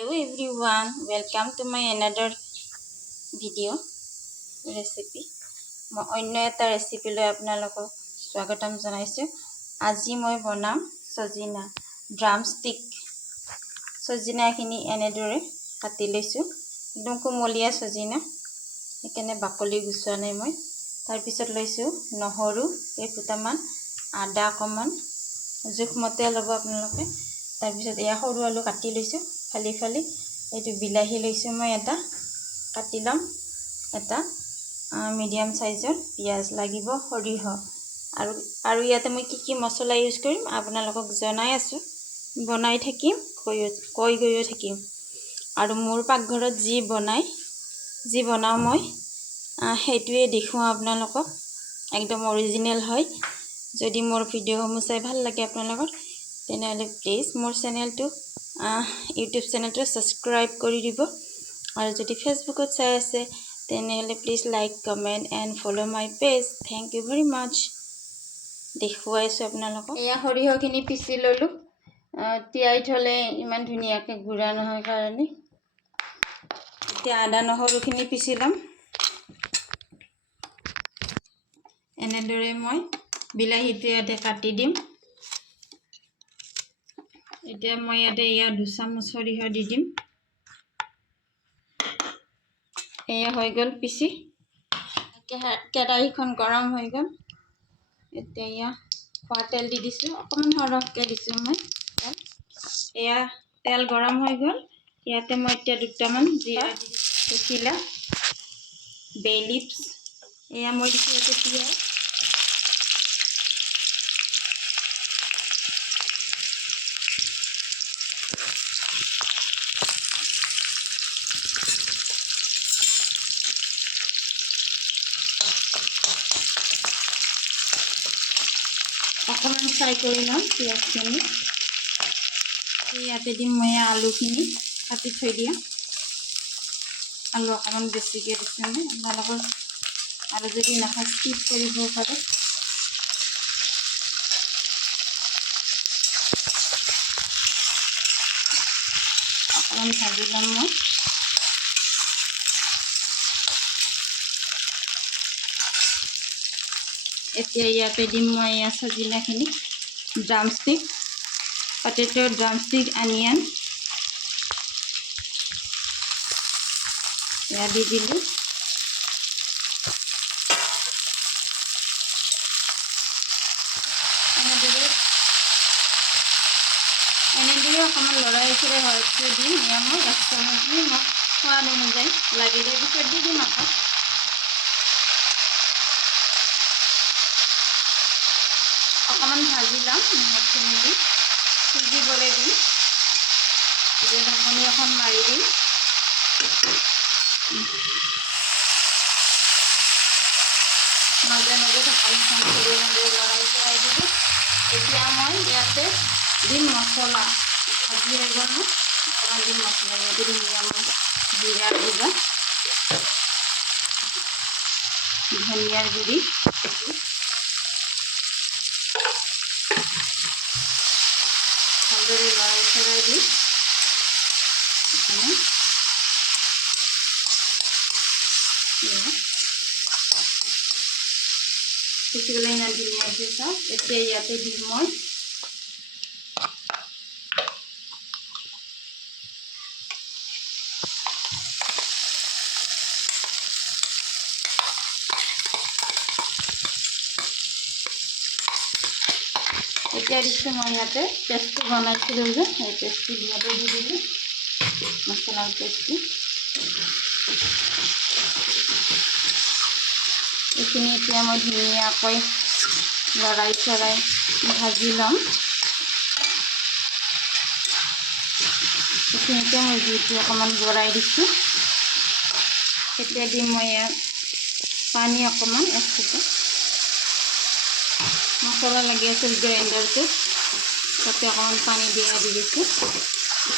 Hello everyone, welcome to my another video recipe. মই অন্য এটা ৰেচিপি লৈ আপোনালোকক স্বাগতম জনাইছো। আজি মই বনাম সজিনা ড্ৰামষ্টিক। সজিনাখিনি এনেদৰে কাটি লৈছো, একদম কোমলীয়া সজিনা, সেইকাৰণে বাকলি গুচোৱা নাই মই। তাৰ পিছত লৈছো নহৰু কেইফুটামান, আদা অকণমান, জোখমতে ল'ব আপোনালোকে। তাৰ পিছত এয়া সৰু আলু কাটি লৈছো ফালি ফালি। এইটো বিলাহী লৈছো মই এটা, কাটি লম। এটা মিডিয়াম সাইজৰ পিঁয়াজ লাগিব, সৰিয়হ আৰু ইয়াতে মই কি মছলা ইউজ কৰিম আপোনালোকক জনাই আছো, বনাই থাকিম, কৈ গৈও থাকিম। আৰু মোৰ পাকঘৰত যি বনাও মই সেইটোৱে দেখুৱাওঁ আপোনালোকক, একদম অৰিজিনেল হয়। যদি মোৰ ভিডিঅ'সমূহ চাই ভাল লাগে আপোনালোকৰ, তেনেহ'লে প্লিজ মোৰ চেনেলটো ইউটিউব চেনেলটো সাবস্ক্ৰাইব কৰি দিব। আৰু যদি ফেচবুকত চাই আছে তেনেহ'লে please like, comment and follow' my page. Thank you very much. দেখুৱাইছোঁ আপোনালোকক। এয়া সৰিয়হখিনি পিচি ল'লোঁ, তিয়াই থ'লে ইমান ধুনীয়াকৈ গুড়া নহয় কাৰণে। এতিয়া আদা নহৰুখিনি পিচি ল'ম। এনেদৰে মই বিলাহীটো ইয়াতে কাটি দিম। এতিয়া মই ইয়াতে দুচামুচ সৰিয়হ দি দিম। এয়া হৈ গ'ল পিচি। কেৰাহীখন গৰম হৈ গ'ল। এতিয়া খোৱা তেল দি দিছোঁ, অকণমান সৰহকৈ দিছোঁ মই তেল। এয়া তেল গৰম হৈ গ'ল। ইয়াতে মই এতিয়া দুটামান জিৰা দিছিলোঁ, বে লিভছ। এয়া মই দিছোঁ ইয়াতে পিঁয়াজ। অকণমান ফ্ৰাই কৰি ল'ম পিঁয়াজখিনি। ইয়াতে দিম মই আলুখিনি কাটি থৈ দিয়া। আলু অকণমান বেছিকৈ দিছোঁ মই, আপোনালোকৰ আৰু যদি নাখায় স্কিপ কৰিব পাৰে। অকণমান ভাজি ল'ম মই। এতিয়া ইয়াতে দিম মই সজিনাখিনি, ড্ৰামষ্টিক, পটেটো ড্ৰামষ্টিক, অনিয়ন এয়া দি দিলোঁ। এনেদৰে অকণমান লৰাই ফিৰাই হয়তো দিম। এয়া মই 1 চামুচ দিম, মই সোৱাদ অনুযায়ী লাগিলে পিছত দি দিম আকৌ। অকণমান ভাজি ল'ম নিমখখিনি দি, সিজিবলৈ দিম। এতিয়া ঢাকনি এখন মাৰি দিম। মাজে মাজে ঢাকনিখন খুলি লৰাই চৰাই দিব। এতিয়া মই ইয়াতে দিম মছলা। ভাজি হৈ গ'ল ন, অকণমান দিম মছলা। ইয়াতে দিম মই জিৰাৰ গুড়া, ধনিয়াৰ গুড়ি, ভালদৰে লৰাই চৰাই দি দেখিবলৈ ইমান ধুনীয়া হৈছে চাওক। এতিয়া ইয়াতে দিম মই দিছোঁ মই ইয়াতে পেষ্টটো বনাইছিলোঁ যে, সেই পেষ্টটো ইয়াতে দি দিলোঁ, মছলাৰ পেষ্টটো। এইখিনি এতিয়া মই ধুনীয়াকৈ লৰাই চৰাই ভাজি ল'ম। এইখিনিতে মই জুইটো অকণমান বঢ়াই দিছোঁ। এতিয়া দিম মই ইয়াত পানী অকণমান, 1 ফুটা। মছলা লাগি আছিল গ্ৰাইণ্ডাৰটো, তাতে অকণমান পানী দি দিছোঁ।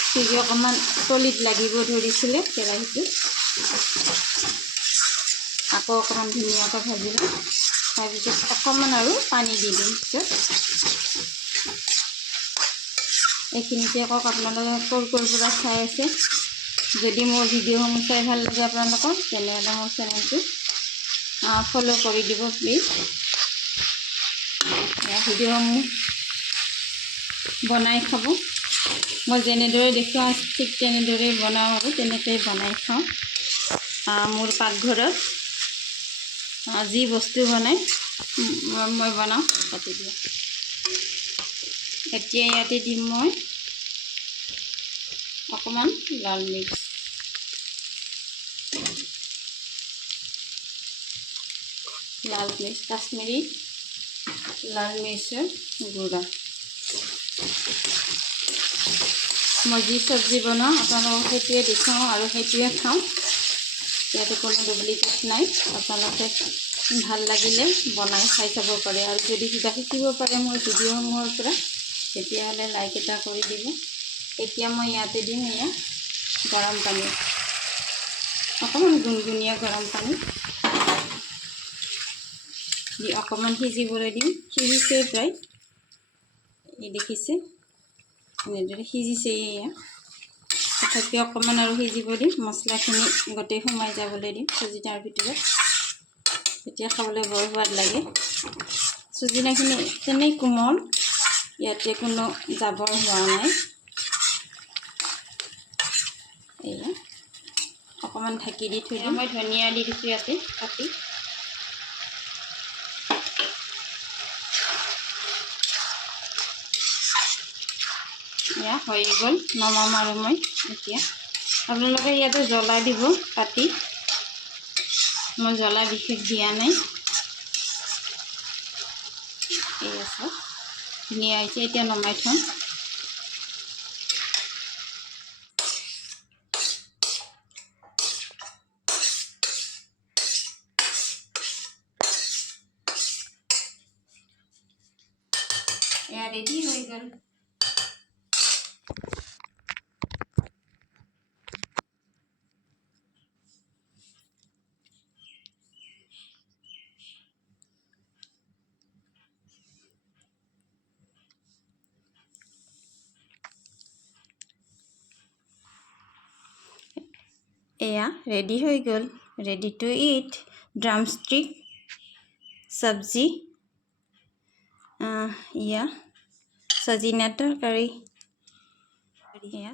সিজি অকণমান তলিত লাগিব ধৰিছিলে কেৰাহীটো। আকৌ অকণমান ধুনীয়াকৈ ভাজি ল'ম। তাৰপিছত অকণমান আৰু পানী দি দিম পিছত। এইখিনিতে কওক আপোনালোকে ক'ৰ পৰা চাই আছে। যদি মোৰ ভিডিঅ'সমূহ চাই ভাল লাগে আপোনালোকৰ, তেনেহ'লে মোৰ চেনেলটো ফ'ল' কৰি দিব প্লিজ। ভিডিঅ'সমূহ বনাই খাব, মই যেনেদৰে দেখুৱাওঁ ঠিক তেনেদৰে বনাওঁ আৰু তেনেকৈ বনাই খাওঁ। মোৰ পাকঘৰত যি বস্তু বনাই মই বনাওঁ কাটি দিওঁ। এতিয়া ইয়াতে দিম মই অকণমান লাল মিৰ্চ, কাশ্মীৰী লাল মিৰ্চৰ গুড়া। মই যি চব্জি বনাওঁ আপোনালোকক সেইটোৱে দেখুৱাওঁ আৰু সেইটোৱে খাওঁ। ইয়াতে কোনো ডুপ্লিকেট নাই। আপোনালোকে ভাল লাগিলে বনাই খাই চাব পাৰে, আৰু যদি কিবা শিকিব পাৰে মোৰ ভিডিঅ'সমূহৰ পৰা তেতিয়াহ'লে লাইক এটা কৰি দিব। এতিয়া মই ইয়াতে দিম এয়া গৰম পানী, অকণমান গুণগুণীয়া গৰম পানী দি অকণমান সিজিবলৈ দিম। সিজিছে প্ৰায়, এই দেখিছে এনেদৰে সিজিছে। এয়া তথাপি অকণমান আৰু সিজিব দিম, মছলাখিনি গোটেই সোমাই যাবলৈ দিম চজিনাৰ ভিতৰত। তেতিয়া খাবলৈ বৰ সোৱাদ লাগে। চজিনাখিনি তেনেই কোমল, ইয়াতে কোনো জাবৰ হোৱা নাই। এয়া অকণমান ঢাকি দি থৈ দিম। মই ধনিয়া দি দিছোঁ ইয়াতে কাটি। এয়া হৈ গ'ল, নমাম আৰু মই এতিয়া। আপোনালোকে ইয়াতে জ্বলা দিব কাটি, মই জ্বলা বিশেষ দিয়া নাই। এই আছে ধুনীয়া হৈছে, এতিয়া নমাই থ'ম। এয়া ৰেডি হৈ গ'ল। এয়া ৰেডি হৈ গ'ল, ৰেডি টু ইট ড্ৰামষ্টিক চব্জি। এয়া সজিনা তৰকাৰী। এয়া